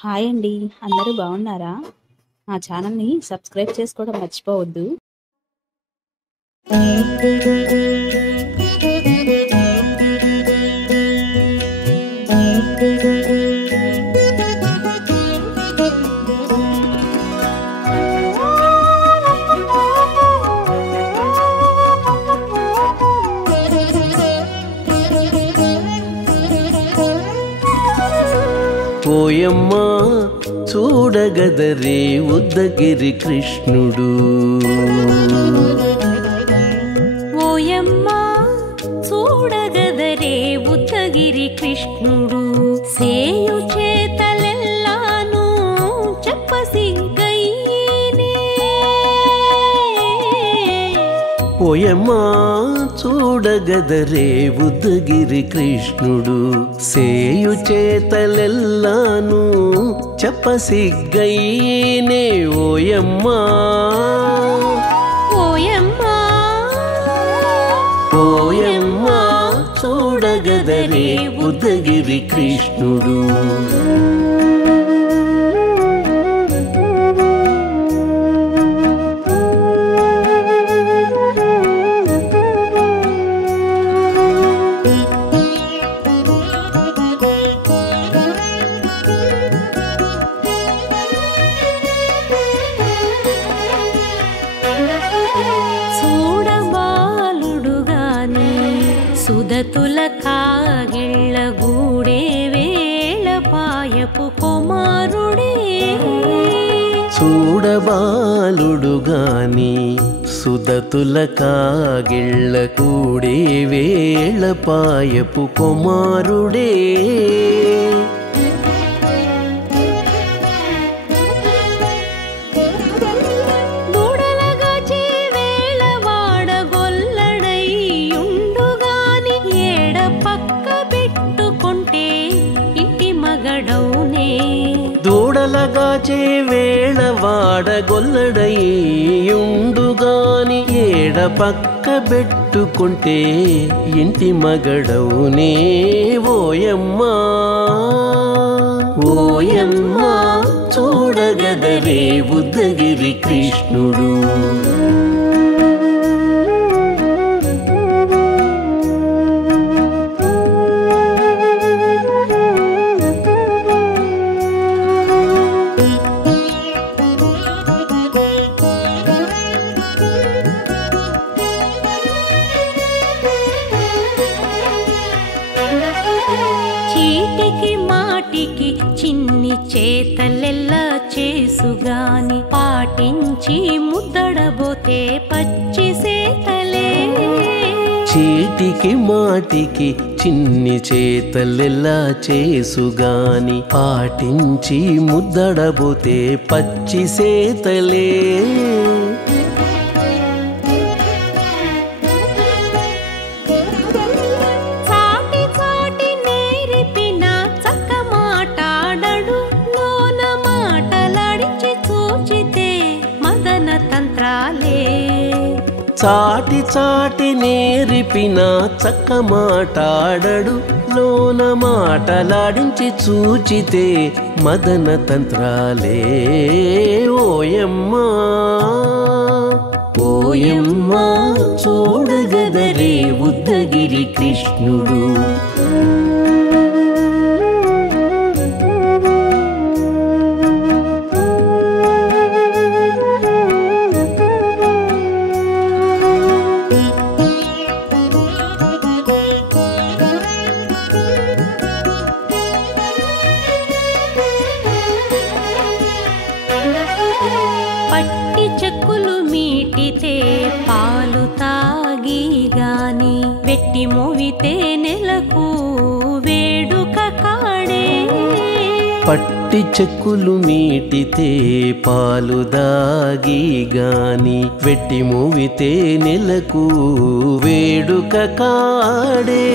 Hi అండి. అందరూ బాగున్నారా? మా ఛానల్‌ని సబ్స్క్రైబ్ చేసుకోవడం మర్చిపోవద్దు. ఓయమ్మా చూడగదరే ఉద్దగిరి కృష్ణుడు. ఓయమ్మా చూడగదరే ఉద్దగిరి కృష్ణుడు. సేయు చేతలెల్లాను చెప్పసిగ్గైనే. ఓయమ్మా చూడగదరే ఉద్దగిరి కృష్ణుడు. సేయు చేతలెల్లాను చెప్పసిగ్గైనే. ఓయమ్మా ఓయమ్మా ఓయమ్మా చూడగదరే ఉద్దగిరి కృష్ణుడు. చూడబాలుడుగాని సుదతుల కాగిళ్ళ గూడే వేళ పాయపు కుమారుడే. చూడబాలుడుగాని సుదతుల కాగిళ్ళ కూడే వేళ పాయపు కుమారుడే. దూడలగాచే వేళ వాడగొల్లడైయుండుగాని ఏడ పక్క పెట్టుకుంటే ఇంటి మగడౌనే. దూడలగాచే వేళ వాడగొల్లడయ్యుండుగాని ఏడ పక్క పెట్టుకుంటే ఇంటి మగడవునే. ఓయమ్మా ఓయమ్మా చూడగదరే ఉద్దగిరి కృష్ణుడు. చీటికి మాటికి చిన్ని చేతలెల్లా చేసుగాని పాటించి ముద్దడబోతే పచ్చి సేతలే. చీటికి మాటికి చిన్ని చేతలెల్లా చేసుగాని పాటించి ముద్దడబోతే పచ్చి సేతలే. చాటి చాటి నేరిపిన చక్క మాటాడడు లోన మాటలాడించి చూచితే మదన తంత్రాలే. చాటి చాటి నేరిపిన చక్క మాటాడడు లోన మాటలాడించి చూచితే మదన తంత్రాలే. ఓయమ్మా ఓయమ్మా చూడగదరే ఉద్దగిరి కృష్ణుడు. పట్టి చెక్కులు మీటితే పాలు తాగి గాని వెట్టి మోవితే నెలకు వేడుక కాడే. పట్టి చెక్కులు మీటితే పాలు దాగి గాని వెట్టి మూవితే నెలకు వేడుక కాడే.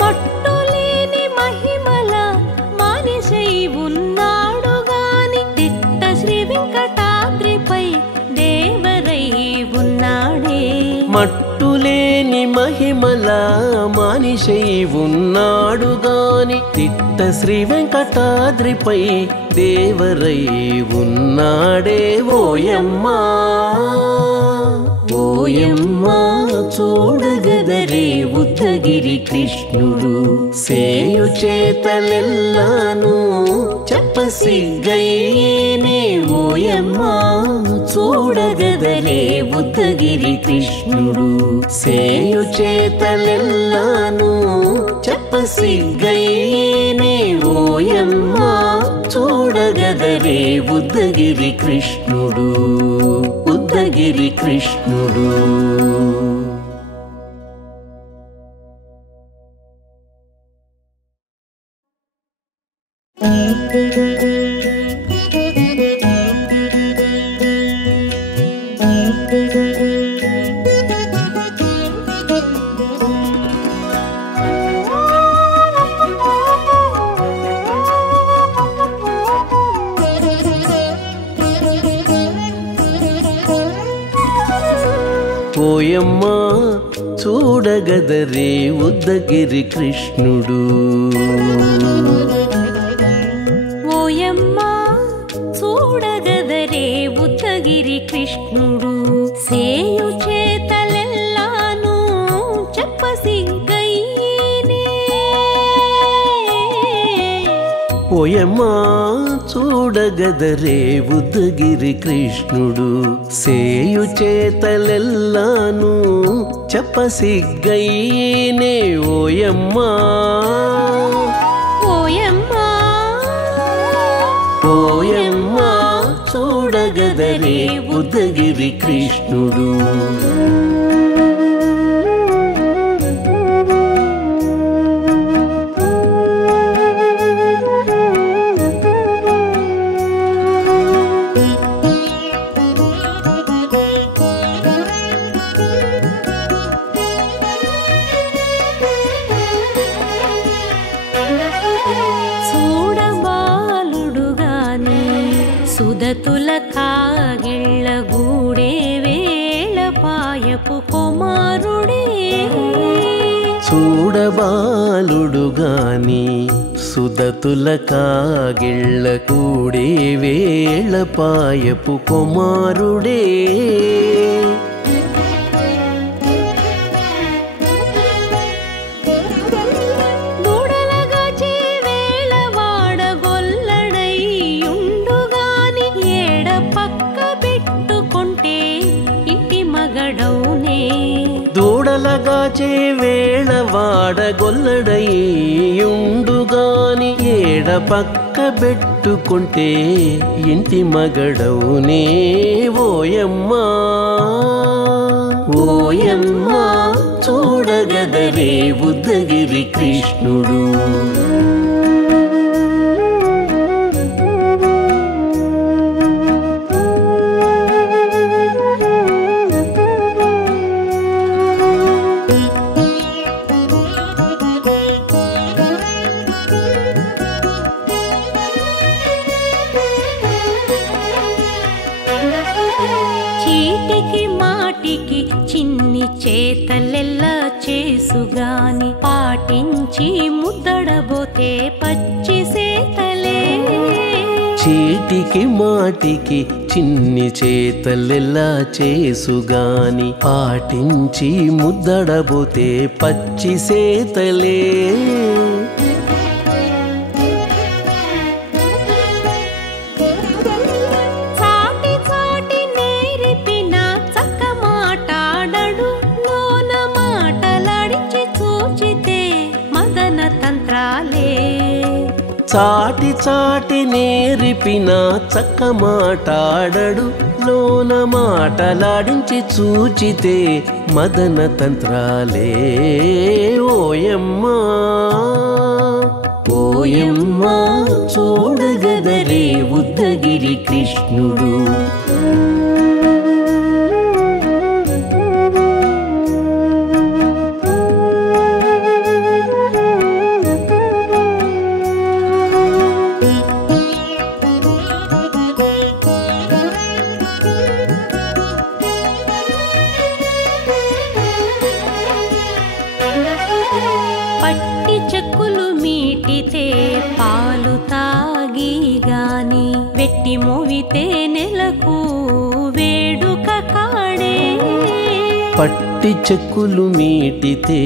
మట్టులేని మహిమల మానిసై ఉన్నాడు గాని తిట్ట శ్రీ వెంకటాద్రిపై దేవరై ఉన్నాడే. మట్టులేని మహిమల మానిషై ఉన్నాడు గాని తిట్ట శ్రీ వెంకటాద్రిపై దేవరై ఉన్నాడే ఓయమ్మా ఓయమ్మా చూడగదరే ఉద్దగిరి కృష్ణుడు సేయు చేతలెల్లాను చెప్పసిగ్గయ్యేనే ఓయమ్మా చూడగదరే ఉద్దగిరి కృష్ణుడు సేయు చేతలెల్లాను చెప్పసిగ్గయ్యేనే ఓయమ్మా చూడగదరే ఉద్దగిరి కృష్ణుడు ఉద్దగిరి కృష్ణుడు. ఓయమ్మా చూడగదరే ఉద్దగిరి కృష్ణుడు ఓయమ్మా చూడగదరే ఉద్దగిరి కృష్ణుడు సేయు చేతలెల్లాను చెప్పసిగ్గయ్యేనే ఓయమ్మా చూడగదరే ఉద్దగిరి కృష్ణుడు సేయు చేతలెల్లాను చెప్పసిగ్గయ్యేనే ఓయమ్మా ఓయమ్మా ఓయమ్మా చూడగదరే ఉద్దగిరి కృష్ణుడు. సుదతుల కాగిళ్ళ గూడే వేళ పాయపు కుమారుడే చూడబాలుడు గాని సుదతుల కాగిళ్ళ కూడే వేళ పాయపు కుమారుడే దూడలగాచే వేళ వాడగొల్లడయ్యుండుగాని ఏడ పక్క పెట్టుకుంటే ఇంటి మగడవునే ఓయమ్మా ఓయమ్మా చూడగదరే ఉద్దగిరి కృష్ణుడు. చీటికి మాటికి చిన్ని చేతలెల్లా చేసుగాని పాటించి ముద్దడబోతే పచ్చి సేతలే చీటికి మాటికి చిన్ని చేతలెల్లా చేసుగాని పాటించి ముద్దడబోతే పచ్చి సేతలే చాటి చాటి నేరిపిన చక్క మాటాడడు లోన మాటలాడించి చూచితే మదన తంత్రాలే ఓయమ్మా ఓయమ్మా చూడగదరే ఉద్దగిరి కృష్ణుడు. పట్టి చెక్కులు మీటితే పాలు తాగి గాని వెట్టి మోవితే నెలకు వేడుక కాడే. పట్టి చెక్కులు మీటితే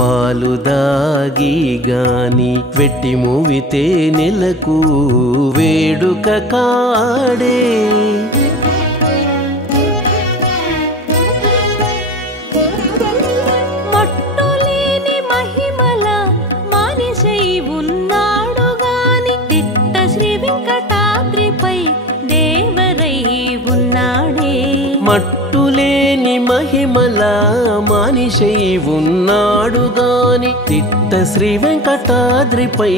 పాలు దాగి గాని వెట్టి మూవితే నెలకు వేడుక కాడే. మట్టులేని మహిమల మానిషై ఉన్నాడు గాని తిట్ట శ్రీ వెంకటాద్రిపై దేవరై ఉన్నాడే. మట్టులేని మహిమల మానిషై ఉన్నాడు గాని తిట్ట శ్రీ వెంకటాద్రిపై